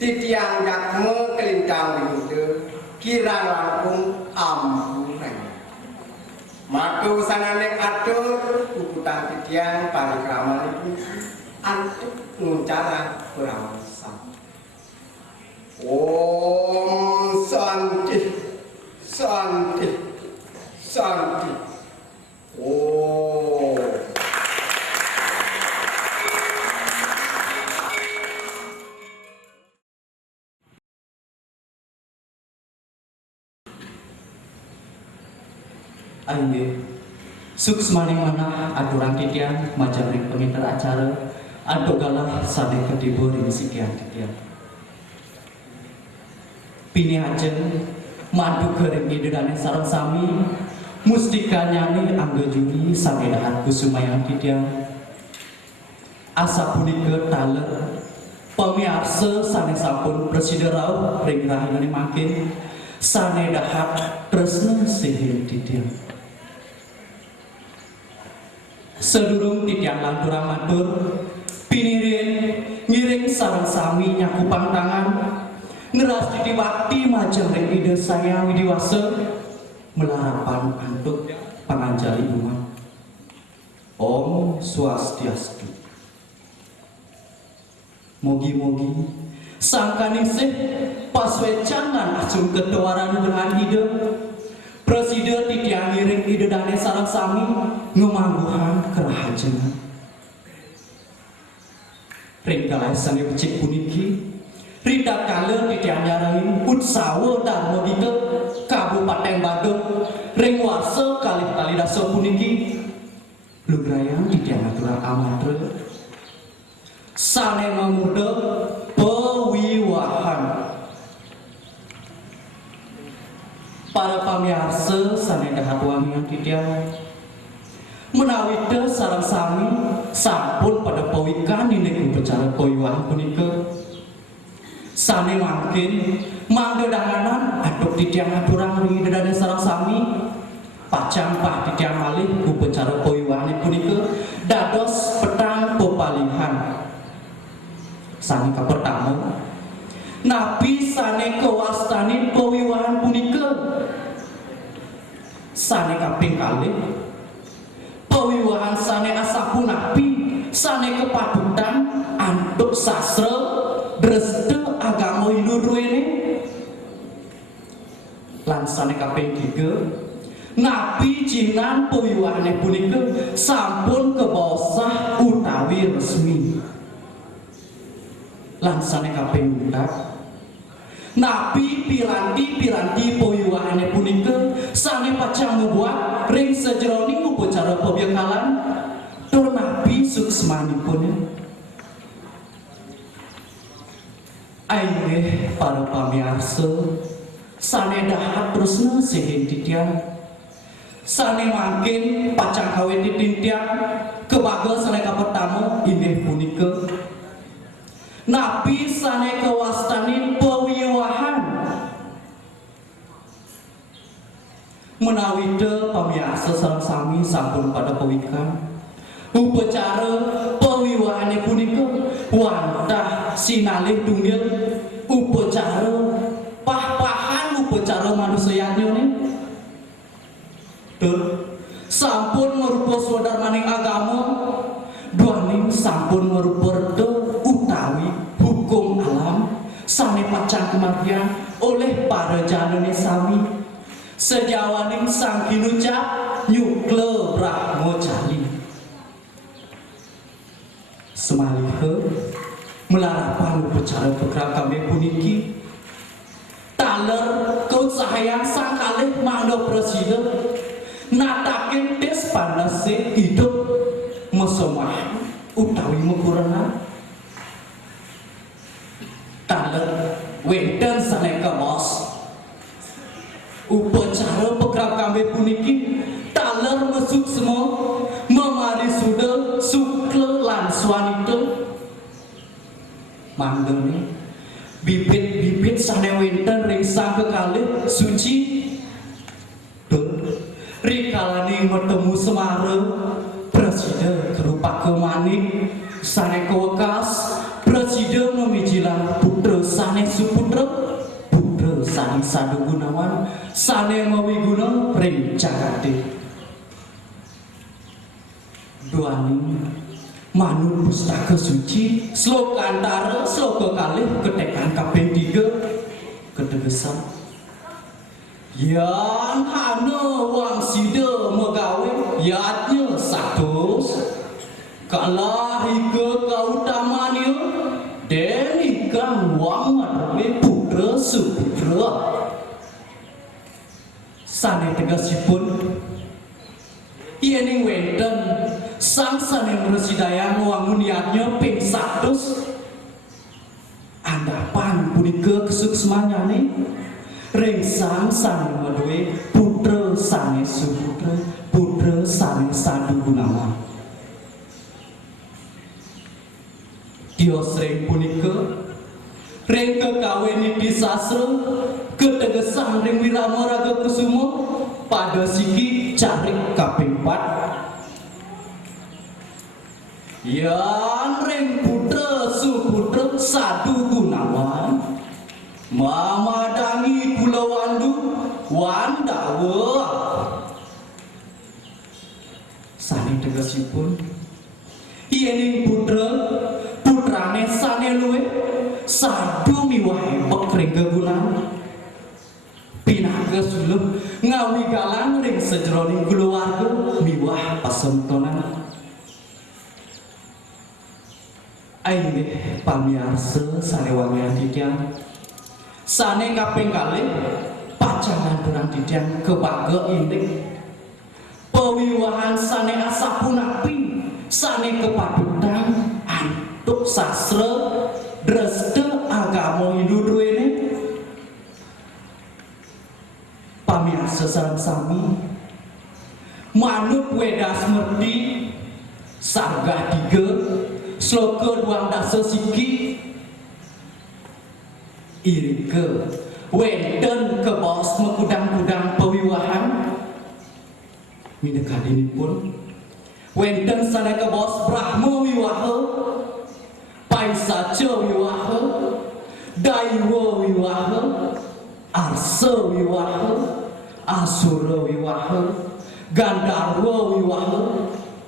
titiang jakme kelintang winda kirang langkung ampunan maka sanane atur kukutan titiang parikraman antuk nguncara kurangsa Om Santi Santi Santi Oh Aingge suksmaning manah aturan titian majaring penginter acara ado galah sane ketibo ring sikian titian pini ajeng madu kering idedane sareng sami mustika nyani angga juni sane dahat kusumayang titian asa punika taler pamiarsa sane sampun presiden rauh ring rahingane makin sane dahat tresna sihir titian sedurung titian lanturang matur pinirin ngiring sareng sami nyakupang tangan ngeras ditiwati majeng ring ide saya widiwasa melarapan antuk panganjali umat Om Swastiastu. Mogi-mogi sangkaningsih paswecangan asum ketuaran dengan ide presiden titian ngiring ide dane sareng sami ngemangguhan kerahajengan ringkalai sani becik puniki rita kale titian nyarangin utsawa darmo dite Kabupaten Badung ring warsa kalih kali dasa puniki lugrayan titian atura amatre sane memuda pewiwahan para pamiarsa sane dahat wangian titian menawi teu sareng sami sampun pada pawikan niku bicara pewiwahan punika sane mangkin mangga danganan aduk titian aturang ring dedane sareng sami pacampah titian malih ku bicara pewiwahan punika dados petang pepalihan sane ka pertama napi sane kewastani pewiwahan punika sane kaping kalih pewiwahan sane asapu napi sane kepadutan antuk sastra dresde agama Hindu duwene lan sane kaping 3 napi jinan pewiwahane punika sampun kebosah utawi resmi lan sane kaping 4 napi piranti pewiwahane punika sane pacang membuat ring sejroning upacara pembekalan tur napi suksmanipun aingge para pamiarsa sane dahat terusna sihing titian sane mangkin pacang kawin titintian kebaga sane ka pertama inggih punika napi sane kewastani pewiwahan menawi teu pamiarsa sareng sami sampun pada pawikan upacara pewiwahane punika wantah sinalih tunggil upacara pah-pahan upacara manusayanyone tur sampun merupa swadar maning agama duaning sampun merupa redo utawi hukum alam sane pacang kematian oleh para janane sami sejawaning sang kinucap nyukle brahmacari semalihe melarapan upacara pekrang kami puniki taler keusahayang sang kalih mangdo presiden natakin tes panase hidup mesomah utawi mekurana taler wenten sane kebos upacara pekrang kami puniki taler mesuk semua memari sudah sukle lan swanita mandene bibit-bibit sane wenten ring sang kekalih suci rikalani bertemu semara presiden berupa kemanik sane kewekas presiden memijilan putra sane suputra putra sane sadu gunawan sane mawiguna ring jagate duaning manut pustaka suci sloka antara sloka kalih ketekan kaping 3 ketegesan yang hana wang sida megawe yatnya satus kalah ika kautamanya dan ikan wang madame putra suputra sane tegasipun Yening wenten sang saning residayang wangun niatnya ping 100 andapan punika kesuksmanyane ring sang saning maduwe putra sanes suputra putra sanes Sadu Gunawan. Dios ring punika ring kekawinipun sastra ketegesan ring wirama raga kusuma pada siki carik kaping 4 yan ring putra suputra Sadu Gunawan mamadangi kula wandu wandawa sane tegesipun yening putrane sane luwih Sadu miwah epek ring gegunan pinaga suluk ngawigalan ring sejroning keluarga miwah pasemtonan. Ainggih pamirsa sarewangi titiang sane kaping kalih pacangan durang titiang kebangga indik pewiwahan sane asapunapi sane kepadutan antuk sastra dreste agama Hindu duwene pamirsa sareng sami manut wedas merdi sarga 3 sloka 12 siki irike wenten kebos mekudang-kudang pewiwahan minekadinipun wenten sana kebos Brahma wiwaha Paisaca wiwaha Daiwa wiwaha Arsa wiwaha Asura wiwaha Gandharwa wiwaha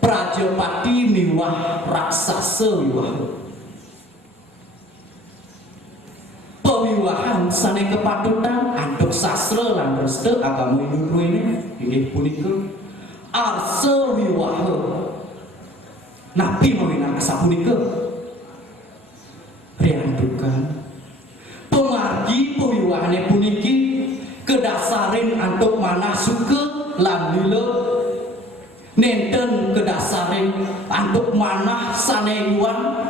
Prajapati miwah raksasa wiwaha. Pewiwahan sane kepatutan antuk sastra lan reste agama Hindu ini inggih punika arsa wiwaha. Nabi mawinang sapunika riantukan pemargi pewiwahane puniki kedasarin antuk manah suka lan lila nenten kedasaring antuk manah saneiwan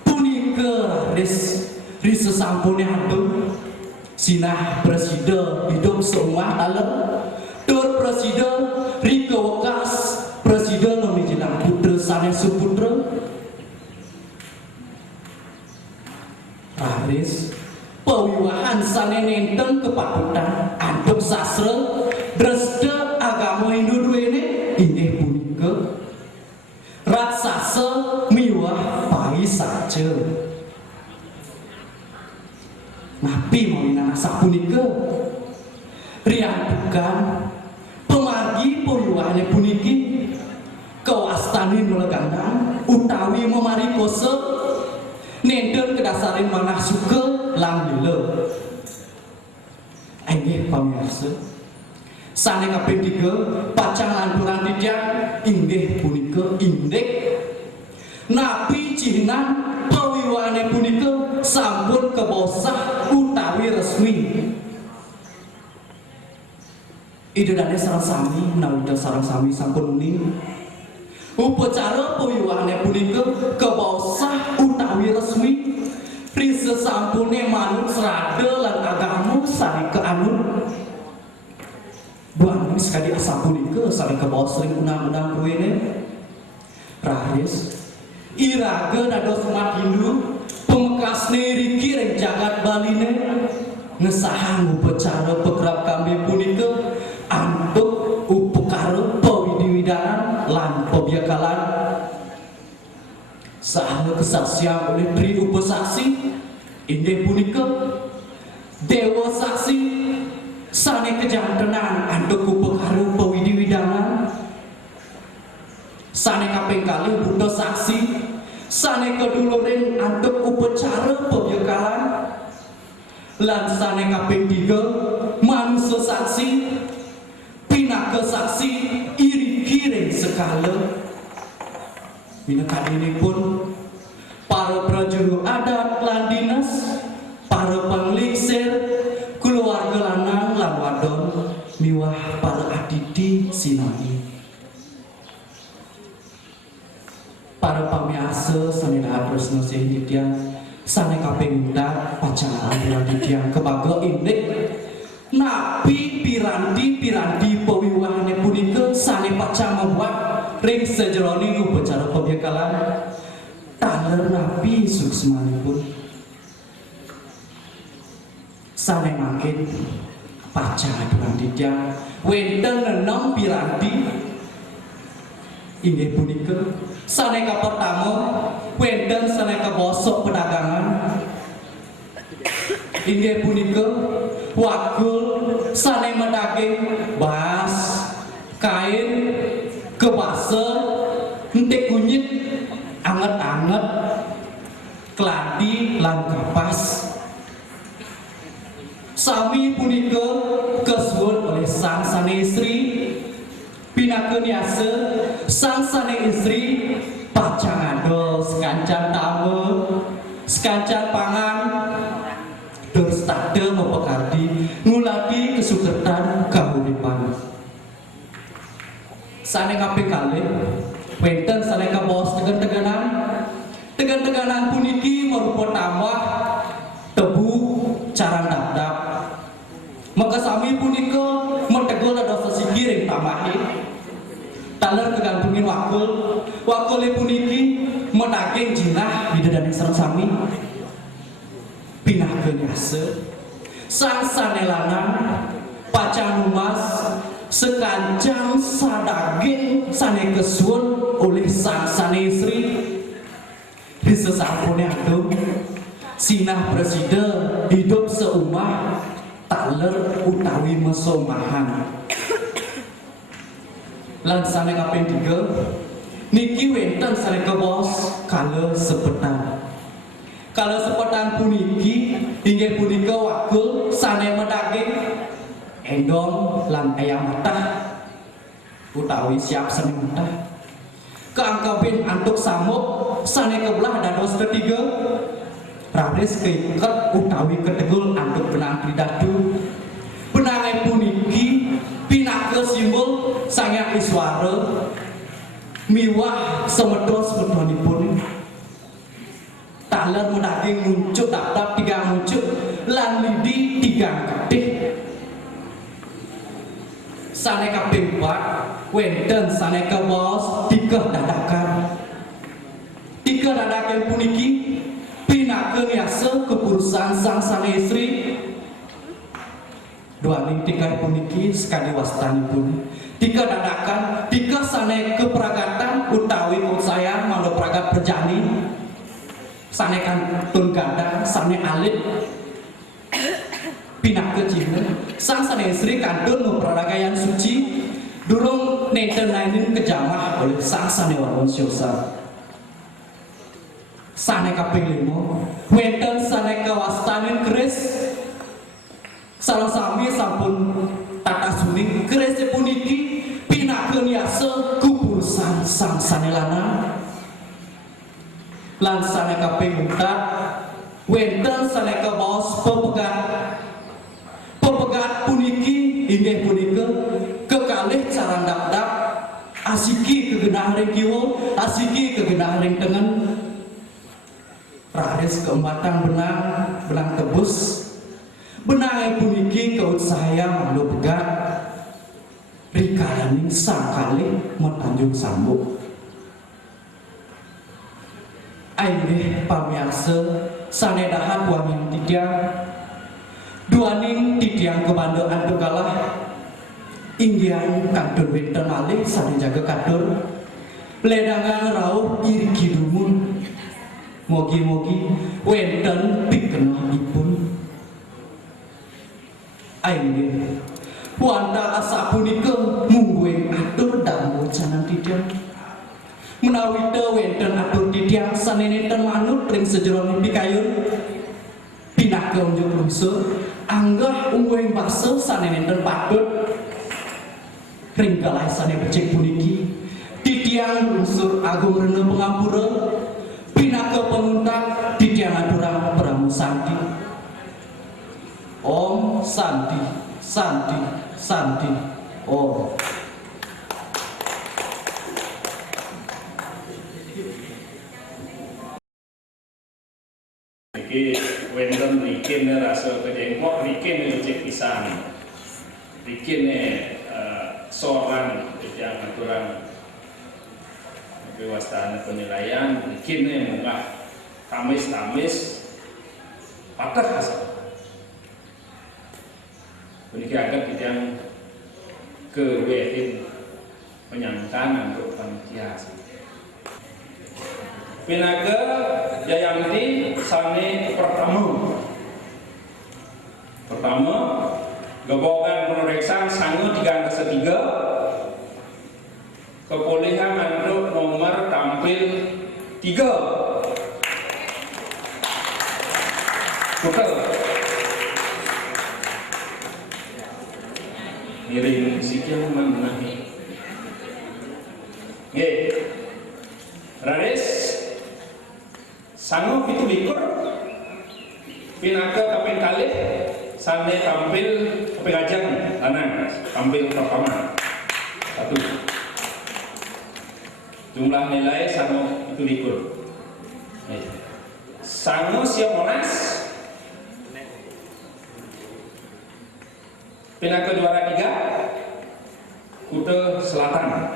punika ris sampune antuk sinah presiden hidup seumah talem tur presiden rika wekas presiden memijilang putra sanes suputra raris pewiwahan sane nenten kepatutan antuk sastra dreste agama Hindu duwene inggih punika raksasa miwah paisaca. Nabi mawinana sapunika riantukan pemargi pewiwahane puniki kawastani melegandang utawi memarikosa nenten kedasarin manah suka lan lila. Inggih pamirsa sane kaping 3 pacangan durang titiang inggih punika indik napi cihinan pewiwahane punika sampun kebosah utawi resmi idedane sareng sami menawi sareng sami sampun uning upacara pewiwahane punika kebosah utawi resmi prisa sampune manut srada lan agama sane keanut buang sekali asapunika sare kebos ring undang-undang kuwene raris iraga dados umat Hindu pemekasne riki ring jagat baline ngesahang upacara pekerap kami punika antuk upekara pawidiwidanan lan pabiakalan saha kesaksian oleh tri upasaksi inggih punika dewa saksi sane kejantenan antuk upekara pawidiwidanan sane kaping kalih buddha saksi sane keduluring antuk upacara pabiakalan lan sane kaping 3 manusia saksi pinaka saksi iriki ring sekala minakadinipun para prajurit adat lan dinas para panglingsir keluarga lanang lan wadon miwah para adidi sinai para pamirsa sanira terus nusih Didiang sane kaping ndak pacaran Didiang kebaga indik nabi piranti pewiwahane punika sane pacar membuat ring sejeroni upacara pembekalan taler nabi suksmanipun sane makin pacar Didiang wenten enam piranti inggih punika saneka pertama wenten saneka bosok pedagangan inggih punika wakul sane mendaging bas kain kebasa entek kunyit anget-anget kladi lan kapas sami punika kesuwun oleh sang sane istri pinakeun yase sang sane istri pacang adol sekancan tamu sekancan pangan terus takde mepekardi nguladi kesukertan kahuripan sane kaping kalih wenten sane kabos tegan-teganan puniki merupa tambah tebu carang dap-dap maka sami punika metegol ada sesigi ring tamahe taler kegantungin wakul puniki menaging jinah di dadaning sareng sami pinakeun yase sang sane lanang pacan lumas sekancang sadaging sane kesuwun oleh sang sane istri di sesapune adem sinah presiden hidup seumah taler utawi mesomahan lan sane kaping 3 niki wenten sane kebos kala sepetan puniki inggih punika wakul sane medaging endong lan ayam matah utawi siap sane matah keangkabin antuk samuk sane kebelah dados ketiga raris keiket utawi ketegul antuk benang tridatu benange puniki pinake simbol sangyang iswara miwah semedhos-medhonipun taler menaging muncul dap-dap tigang muncul lan lidi tigang ketih sane kaping 4 wenten sane kebos tiga dadakan puniki pinakeun yase kepurusan sang sane istri duaning tiga puniki sekali wastanipun tiga dadakan tiga sane keperagatan utawi saya manut pragat berjani sane kantun gandang sane alit pinakeun jinten sang sane istri kantun memperagayan suci durung nenten kejamah oleh sang sane warung syosa sane kaping 5 wenten sane kawastanin keris sareng sami sampun tata suning keris puniki pinakeun yase kupurusan sang sane lanang lan sane kaping 4 wenten sane kabos pepegat puniki inggih punika kekalih carang dap-dap asiki kegenah ring kiwa asiki kegenah ring tengen raris keempatan benang tebus benang puniki kaut saya mandu pegat rikalaning sang kalih metanjung sambuk ainggih pamirsa sane dahan wangi tidiang duaning tidiang kebandoan begalah inggian kadur wenten malih sane jaga kadur ledangan rauh iri kidumun mogi-mogi wenten pikenahipun ainggih wanda asa punika mungguing atur damel canan tidiang menawi wenten atur tidiang sane nenten manut ring sejeroning pikayun pinake unjuk rungsur anggah ungguing bakso sane nenten patut ring kalih sane becik puniki tidiang rungsur agung rene pangapura pinake penguntak tidiang aturang pramu santi om santi santi santi om Niki wenten bikin rasa kejengkok, bikin cek pisang, bikin soran yang aturan kewastaan penilaian, bikin munggah tamis patah asal. Niki agak yang kewetin penyangkaan untuk panitia. Pinaga Jayanti sane pertama gabungan pemeriksaan sangu 3 angka 3 kepulihan anduk nomor tampil 3 total miring sikian menahi Raris sangu itu likur pinaga kaping kali sane tampil kaping ajang lanang tampil pertama 1 jumlah nilai sangu itu likur sangu siap monas pinaga juara 3 Kuta Selatan.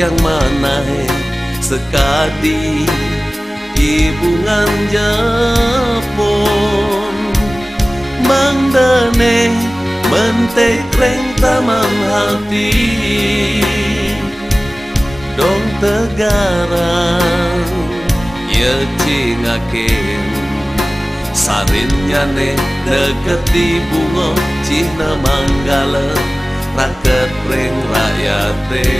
Yang mana sekadi ibungan Japon mangdane mentek reng taman hati dong tegarang ya cingakin sarinnya ne deket di bunga Cina Manggala raket reng rakyate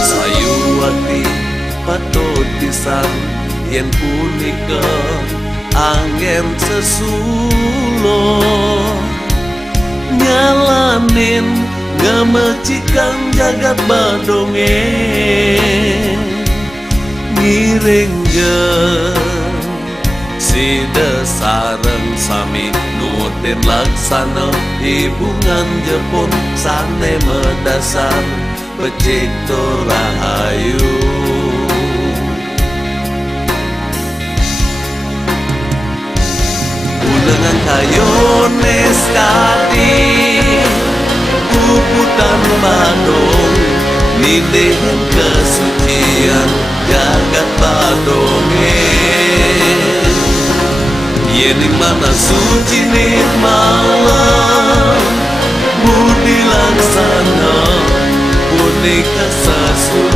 sayuwati patut pisan yen punika angin sesulo nyalanin ngemecikan jagat badonge ngiring sida sareng sami nutin laksana hubungan Jepun sane medasar pecikto rahayu ulengan kayone sekali puputan badong nindehen kesucian jagat badonge yening mana suci nih malam budi laksana punika sasuna